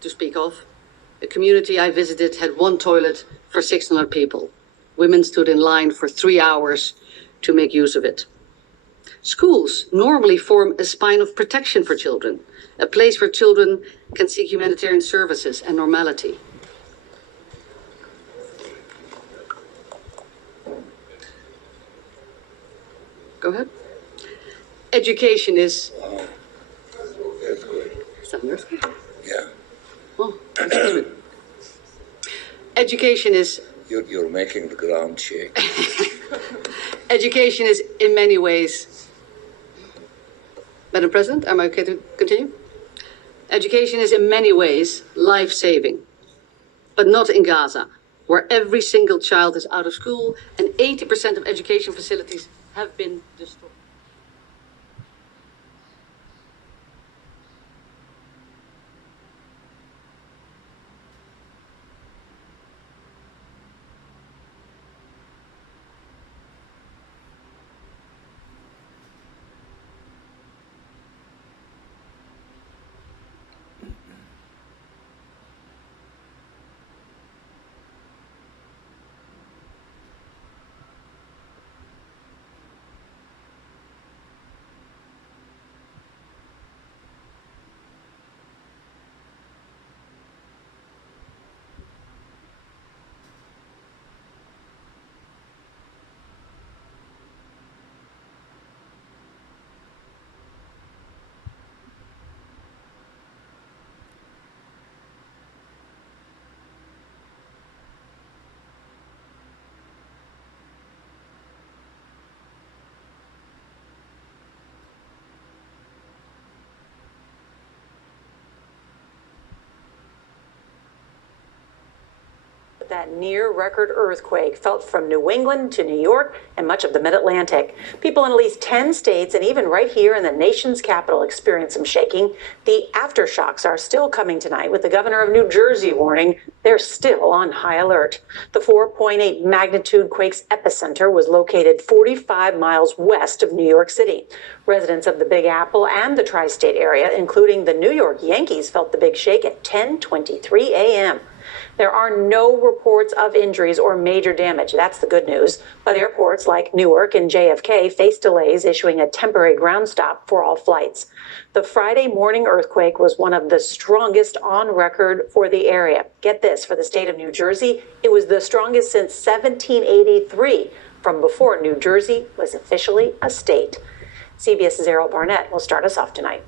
to speak of. A community I visited had one toilet for 600 people. Women stood in line for 3 hours to make use of it. Schools normally form a spine of protection for children, a place where children can seek humanitarian services and normality. Go ahead. Education is... Is that an earthquake? Yeah. Oh, excuse me. Education is... You're making the ground shake. Education is in many ways... Madam President, am I okay to continue? Education is in many ways life-saving, but not in Gaza, where every single child is out of school and 80% of education facilities have been destroyed. That near-record earthquake felt from New England to New York and much of the mid-Atlantic. People in at least 10 states and even right here in the nation's capital experienced some shaking. The aftershocks are still coming tonight, with the governor of New Jersey warning they're still on high alert. The 4.8 magnitude quake's epicenter was located 45 miles west of New York City. Residents of the Big Apple and the tri-state area, including the New York Yankees, felt the big shake at 10:23 a.m. There are no reports of injuries or major damage. That's the good news. But airports like Newark and JFK face delays, issuing a temporary ground stop for all flights. The Friday morning earthquake was one of the strongest on record for the area. Get this, for the state of New Jersey, it was the strongest since 1783, from before New Jersey was officially a state. CBS's Errol Barnett will start us off tonight.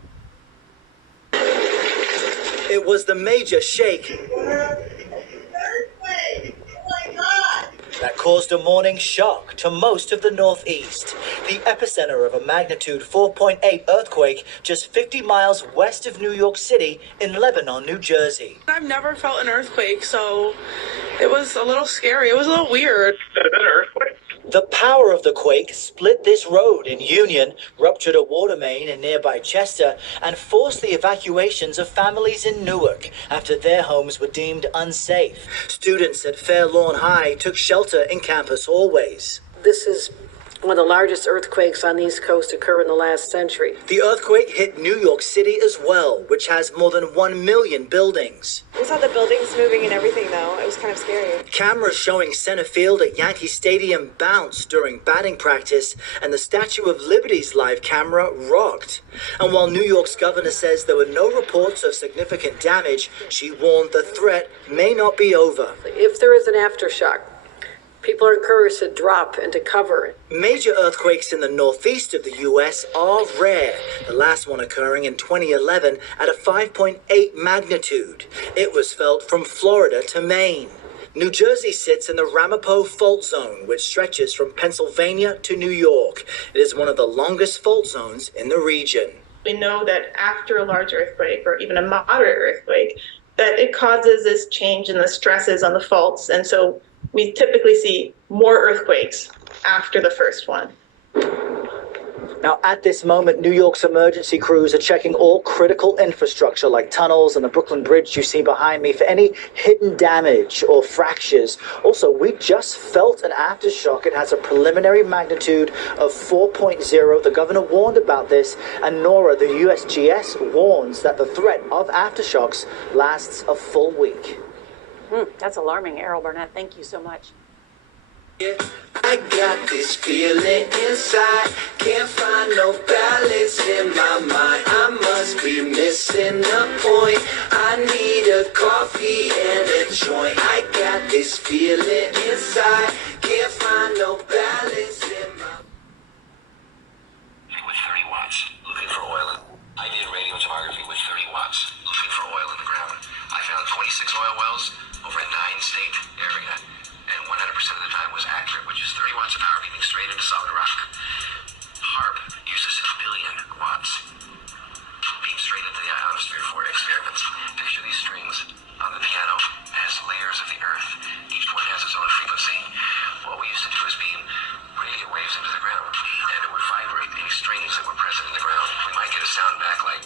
It was the major shake that caused a morning shock to most of the Northeast. The epicenter of a magnitude 4.8 earthquake just 50 miles west of New York City in Lebanon, New Jersey. I've never felt an earthquake, so it was a little scary. It was a little weird. An earthquake? The power of the quake split this road in Union, ruptured a water main in nearby Chester, and forced the evacuations of families in Newark after their homes were deemed unsafe. Students at Fair Lawn High took shelter in campus hallways. This is one of the largest earthquakes on the East Coast occur in the last century. The earthquake hit New York City as well, which has more than 1 million buildings. We saw the buildings moving and everything, though. It was kind of scary. Cameras showing center field at Yankee Stadium bounce during batting practice, and the Statue of Liberty's live camera rocked. And while New York's governor says there were no reports of significant damage, she warned the threat may not be over. If there is an aftershock, people are encouraged to drop and to cover. Major earthquakes in the northeast of the U.S. are rare, the last one occurring in 2011 at a 5.8 magnitude. It was felt from Florida to Maine. New Jersey sits in the Ramapo Fault Zone, which stretches from Pennsylvania to New York. It is one of the longest fault zones in the region. We know that after a large earthquake, or even a moderate earthquake, that it causes this change in the stresses on the faults, and so we typically see more earthquakes after the first one. Now, at this moment, New York's emergency crews are checking all critical infrastructure like tunnels and the Brooklyn Bridge you see behind me for any hidden damage or fractures. Also, we just felt an aftershock. It has a preliminary magnitude of 4.0. The governor warned about this, and NORA, the USGS, warns that the threat of aftershocks lasts a full week. That's alarming, Errol Burnett. Thank you so much. I got this feeling inside, can't find no balance in my mind. I must be missing a point. I need a coffee and a joint. I got this feeling inside, can't find no balance in my. With 30 watts, looking for oil. I did radio tomography with 30 watts, looking for oil in the ground. I found 26 oil wells over a 9-state area. And 100% of the time was accurate, which is 30 watts of power beaming straight into solid rock. HARP uses 1 billion watts, beam straight into the ionosphere for experiments. Picture these strings on the piano as layers of the earth. Each one has its own frequency. What we used to do is beam radio waves into the ground, and it would vibrate any strings that were present in the ground. We might get a sound back like